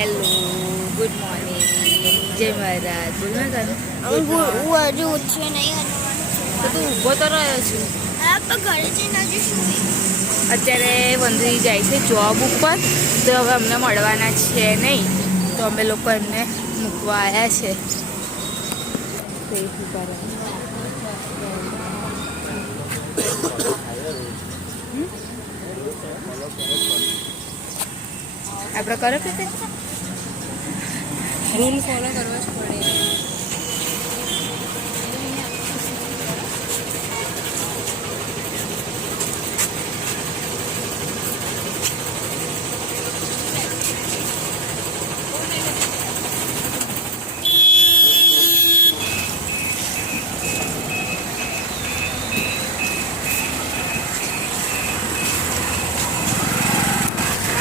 Hello, good morning, જય મહારાજ. બોલ ને તને હજુ ઉઠશે નહીં. તો તું ઊભો તો રહ્યો છું. ઘરે જઈને હજુ શું? અત્યારે વંદરી જાય છે જોબ ઉપર, તો હવે અમને મળવાના છે નહીં, તો અમે લોકો એમને મૂકવા આવ્યા છે. આપણે કરો કે રૂલ ફોલો કરવા જ પડે.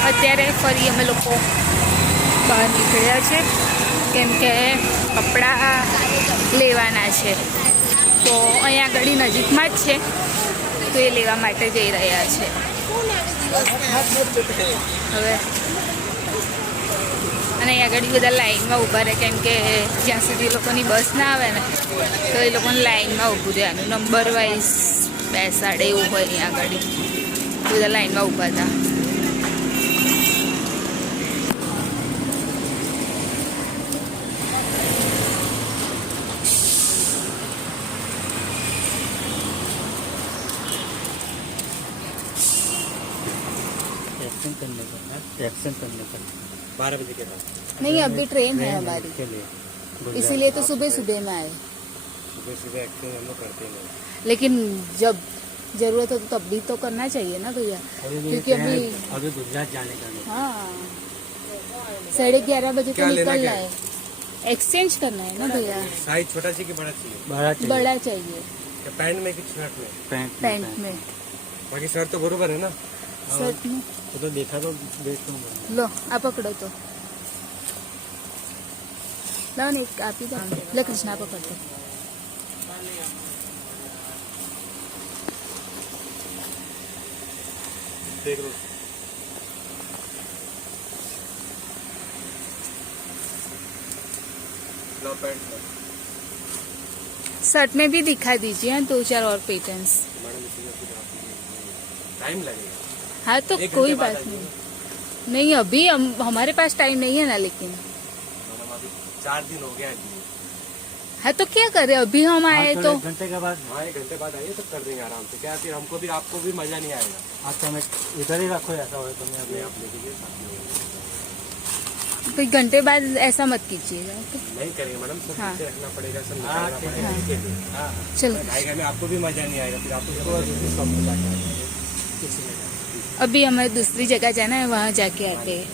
અત્યારે ફરી અમે લોકો બહાર નીકળ્યા છે, કેમ કે કપડાં લેવાના છે. તો અહીંયા આગળ નજીકમાં જ છે, તો એ લેવા માટે જઈ રહ્યા છે. હવે અને અહીં આગળ બધા લાઈનમાં ઊભા રહે, કેમ કે જ્યાં સુધી એ લોકોની બસ ના આવે ને, તો એ લોકોને લાઈનમાં ઊભું રહેવાનું. નંબર વાઇઝ બેસાડે એવું હોય. અહીંયા આગળ બધા લાઈનમાં ઊભા હતા. एक्शन करने पर 12 बजे के बाद नहीं, अभी ट्रेन है हमारी, इसीलिए तो सुबह सुबह में आए. सुबह एक्शन हम लोग करते हैं, लेकिन जब जरूरत हो तो तब भी तो करना चाहिए ना भैया, क्योंकि अभी गुजरात जाने का नहीं. हाँ 11:30 बजे तो निकलना है. एक्सचेंज करना है ना भैया. साइज छोटा चाहिए कि बड़ा चाहिए? बड़ा चाहिए. पैंट में कि शर्ट में? पैंट में. बाकी शर्ट तो बरोबर है ना? शर्ट में तो देखा तो देखता हूँ. लो आप पकड़ो तो लो नहीं, आप ही दो. लो कृष्णा पकड़ दो. देख लो. लो पैंट लो. शर्ट में भी दिखा दीजिए 2-4 और पैटर्न्स. टाइम लगेगा. हाँ तो कोई बात नहीं. नहीं अभी हमारे पास टाइम नहीं है ना, लेकिन मैडम अभी 4 दिन हो गया. हाँ तो क्या करें, अभी हम आए तो घंटे के बाद. हाँ 1 घंटे बाद आइए तो कर देंगे आराम से. क्या फिर हमको भी आपको भी मजा नहीं आएगा. अच्छा मैं इधर ही रखो, ऐसा हो तो मैं अभी आप लेके गए साथ में. कोई घंटे बाद ऐसा मत कीजिएगा. नहीं करेंगे मैडम, सब हाँ. पीछे रखना पड़ेगा, सब निकालना पड़ेगा. हाँ चलो आएगा में आपको भी मजा नहीं आएगा. फिर आपको शॉप पे जाके अभी हमें दूसरी जगह जाना है, वहाँ जाके आते हैं.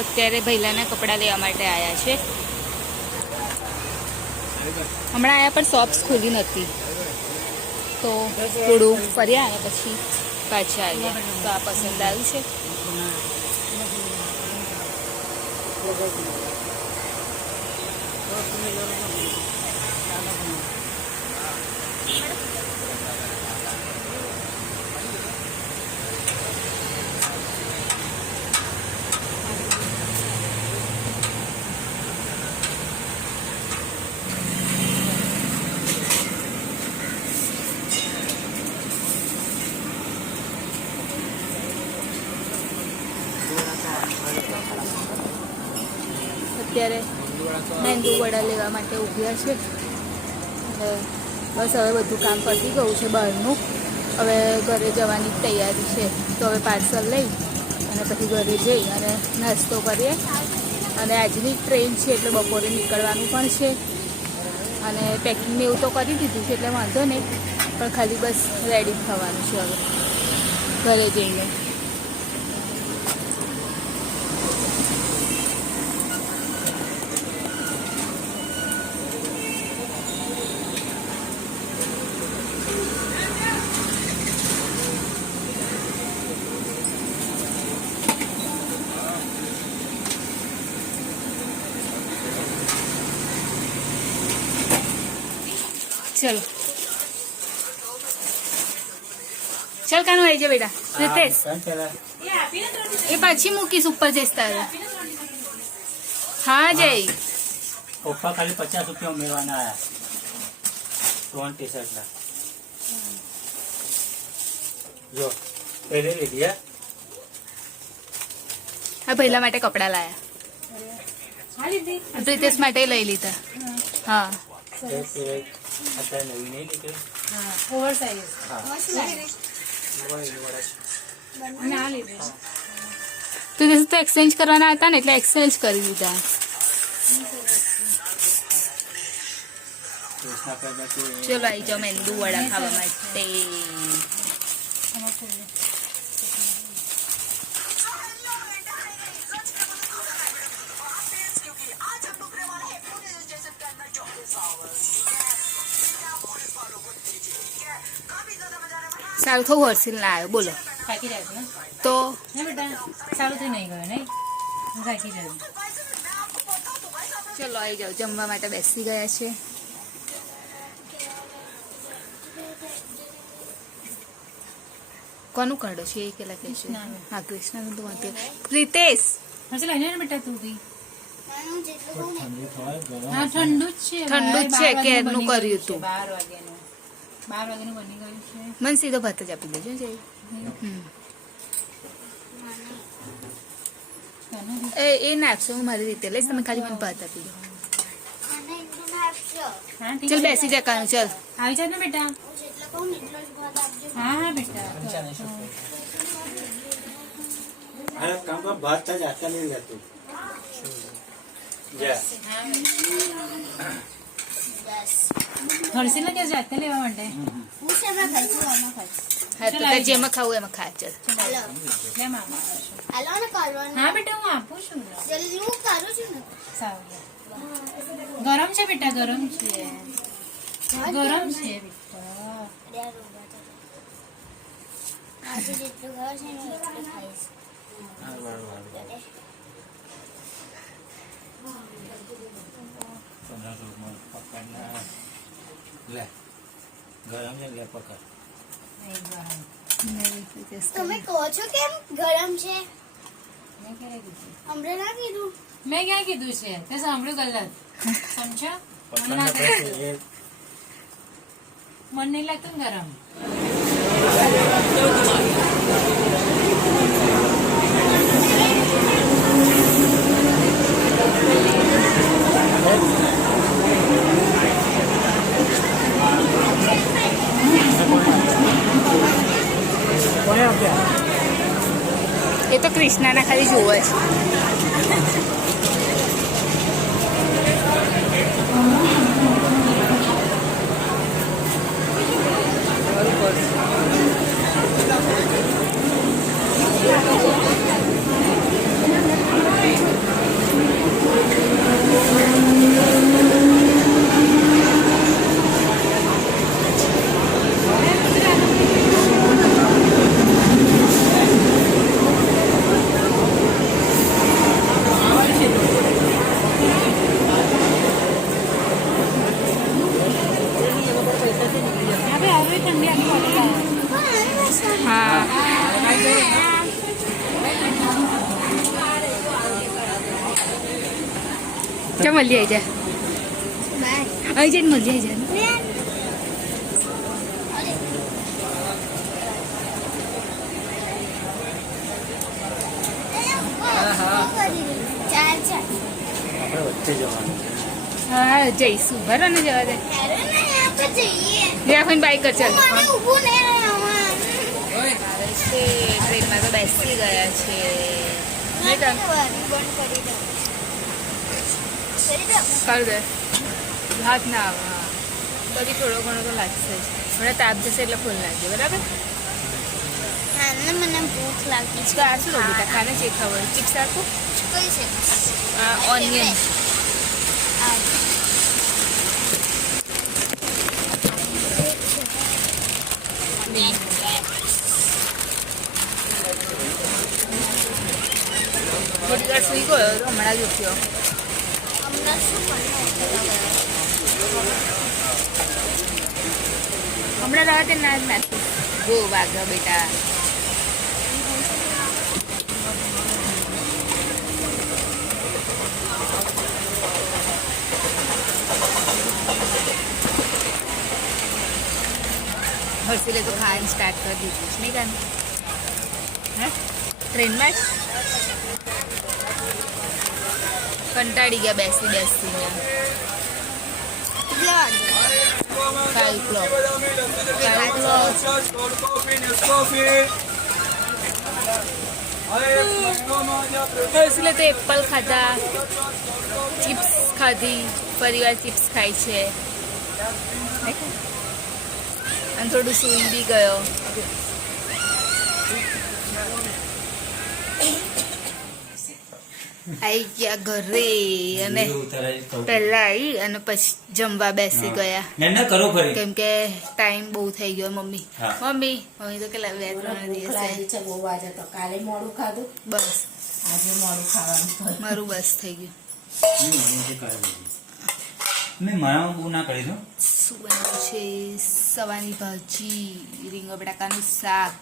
અત્યારે ભૈલાના કપડાં લેવા માટે આવ્યા છે. હમણાં આયા પણ શોપ્સ ખુલી નથી, તો થોડું ફર્યા અને પછી પાછા આવ્યા. તો આ પસંદ આવ્યું છે. અત્યારે મેંદુ વડા લેવા માટે ઊભ્યા છે. બસ હવે બધું કામ પતી ગયું છે બહારનું. હવે ઘરે જવાની તૈયારી છે, તો હવે પાર્સલ લઈ અને પછી ઘરે જઈ અને નાસ્તો કરીએ. અને આજની ટ્રેન છે એટલે બપોરે નીકળવાનું પણ છે. અને પેકિંગ ને એવું તો કરી દીધું છે એટલે વાંધો નહીં, પણ ખાલી બસ રેડી થવાનું છે હવે ઘરે જઈને. ચલો ચાલ કાનું આવી જાય બેટા રીતેશ એ પાછી મૂકીશ ઉપર જઈશ તારે હા જય પપ્પા ખાલી 50 રૂપિયા ઉમેરવાના આયા 3 ટી-શર્ટ ના જો પહેલે લીધી હે હા પહેલા માટે કપડા લાયા પ્રીતેશ માટે લઈ લીધા હા અત્યારે નવી નહીં લીધી ઓવર સાઈઝ પ્રીતેશ તો એક્સચેન્જ કરવાના હતા ને એટલે એક્સચેન્જ કરી દીધા ચલો આવી જાઓ મેંદુ વડા ખાવા માટે સારું થોડું હર્ષિલ ના આવ્યો બોલો થાકી જાય છે ને તો ના બેટા સારું થઈ નહીં ગયો નહીં થાકી જાય ચલો આવી જાઓ જમવા માટે બેસી ગયા છે કોનું કાઢો છે એ કેલા કે છે હા કૃષ્ણ તો વાંધો પ્રીતેશ પછી લઈને ને બેટા તું બી નાનું જેટલું કહું ને હા ઠંડુ જ છે ઠંડુ જ છે, કેરનું કર્યું તું. 12 વાગ્યાનું 12 વાગ્યાનું બની ગયું છે મને સીધો ભાત જ આપી દેજો જય એ નાખશો હું મારી રીતે લઈશ તમે ખાલી મને ભાત આપી દો અને એટલું ના આપજો હા ઠીક ચલ છે. બેસી જા કાનું ચાલ આવી જાય ને બેટા હું જેટલું કહું ને એટલો જ ભાત આપજો હા હા બેટા અરે કામ પર ભાત જ આટલા નહીં રહેતું જા બસ હર્ષિલને કે જાતે લેવા માટે હું શેમાં ખાઈશું આમાં ખાઈશ હા તો તારે જેમાં ખાવું એમાં ખા ચાલ હાલો લે મામા હાલો ને કરવાનું હા બેટા હું આપું છું જલ્દી હું કરું છું ને સારું ગરમ છે બેટા ગરમ છે ગરમ છે બેટા અરે રોબા તો આજે જેટલું ઘર છે ને એટલું ખાઈશ હા બરાબર અરે, 15 રૂપિયા પકડના લે ગરમ છે લે પકડ નહીં ગરમ તમે કહો છો કેમ ગરમ છે મેં ક્યારે કીધું હમણાં ના કીધું મેં ક્યાં કીધું છે તે સાંભળ્યું ગલત સમજો મને પકડના ના પછી મન નહીં લાગતું ને ગરમ કોને આપ્યા એ તો કૃષ્ણાના ખાલી જોવે છે હવે હવે ઠંડી આપી હા ચાલ મળીએ આવી જા આવી જઈને મળીએ આવી જાય ચાલ ચાલ આપણે વચ્ચે જવાનું હા જઈશું બરાબર ને જવા દે અરે ના આપણે જઈએ લે આખોને બાઈક કર ચાલ મને ઊભું નહીં રહેવાનું. આવે છે ટ્રેનમાં તો બેસી ગયા છે ના કરવાની, બંધ કરી દો કરી દો કર દે હાથ ના આવે હા તો બી થોડો ઘણો તો લાગશે જ મને તાપ જશે એટલે ફૂલ લાગશે બરાબર હા ને મને ભૂખ લાગી તો આ શું બેટા ખાને જે ખાવું ચિપ્સ આપું છે કઈ છે ઓનિયન થોડી વાર સુઈ ગયો તો હમણાં જ ઉઠ્યો હમણાં શું બનાવું? હમણાં રહા તે ના જ નાખી ગો વાગ્યા બેટા. હર્ષિલે તો ખાવાનું સ્ટાર્ટ કરી દીધું છે નહીં કાન? હે ટ્રેનમાં જ કંટાળી ગયા બેસી બેસીને. કેટલા વાગે? 5 o'clock. 5 o'clock. હર્ષિલે તો એપલ ખાધા, ચિપ્સ ખાધી, પરિવાર ચિપ્સ ખાય છે અને થોડું સૂઈ બી ગયો. આવી ગયા ઘરે અને પહેલા આવી અને પછી જમવા બેસી ગયા ના કરો ફરી. કેમ કે ટાઈમ બહુ થઈ ગયો. મમ્મી હા. મમ્મી મમ્મી તો કેટલા 2-3 દિવસ છે બહુ આજે તો કાલે મોડું ખાધું, બસ આજે મોડું ખાવાનું થયું. મારું બસ થઈ ગયું. મેં મારા બહુ ના કરી દો. શું બનાવ્યું છે? સવાની ભાજી, રીંગણ બટાકાનું શાક.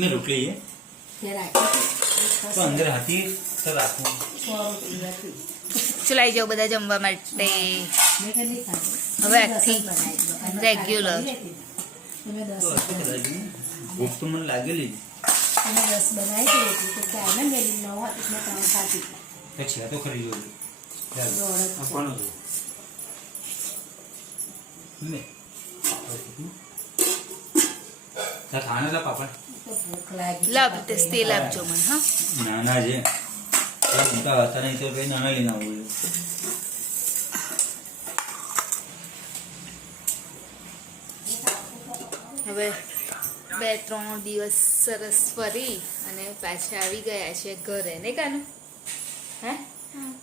મેં રોટલી છે તે રાખી તો અંદર હતી તો રાખું. 100 રૂપિયા હતી. ચલાઈ જાઓ બધા જમવા માટે. મેં કેટલી ખાધી? હવે તમે 10 જ આજથી બનાવી દો. અને regular. કાલે કરી હતી. તમે 10 તો જ બનાવી દો. ભૂખ તો મને લાગેલી જ. તમે 10 બનાવી હતી રોટલી તો ચાલે ને મેલી 9 હતી એટલે 3 ખાધી. પછી આ તો ખરી જોયું. દોડ જ છે. કોનું છે? મેં ખાના હતા પાપડ તો ભૂખ લાગી. લાવ તેલ આપજો મને. હા નાના છે મોટા હતા નહીં તો કઈ નાના લઈને આવું. હવે 2-3 દિવસ સરસ ફરી અને પાછા આવી ગયા છે ઘરે ને કાનું? હે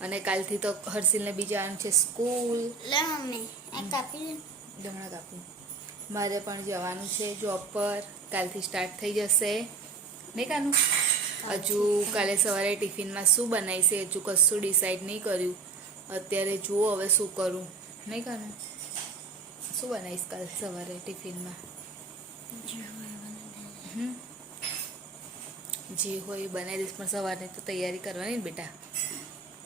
અને કાલથી તો હર્ષિલને બી જવાનું છે સ્કૂલ. લે મમ્મી આ કાપી લે. હમણાં કાપું. મારે પણ જવાનું છે જોબ પર. કાલથી સ્ટાર્ટ થઈ જશે નહીં કાનું? હજુ કાલે સવારે ટિફિનમાં શું બનાવીશ એ હજુ કશું ડિસાઈડ નહીં કર્યું. અત્યારે જુઓ હવે શું કરું નહીં કાનું? શું બનાવીશ કાલ સવારે ટિફિનમાં? જે હોય એ બનાવી દઈશ પણ સવારે તો તૈયારી કરવાની ને બેટા.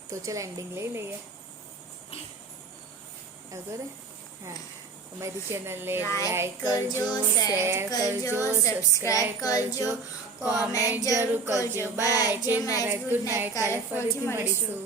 તો ચાલ એન્ડિંગ લઈ લઈએ. અગર હા અમારી ચેનલને લાઈક કરજો, શેર કરજો, સબસ્ક્રાઇબ કરજો, કોમેન્ટ જરૂર કરજો. બાય. જય મહારાજ. Good night. કાલે ફરીથી મળીશું.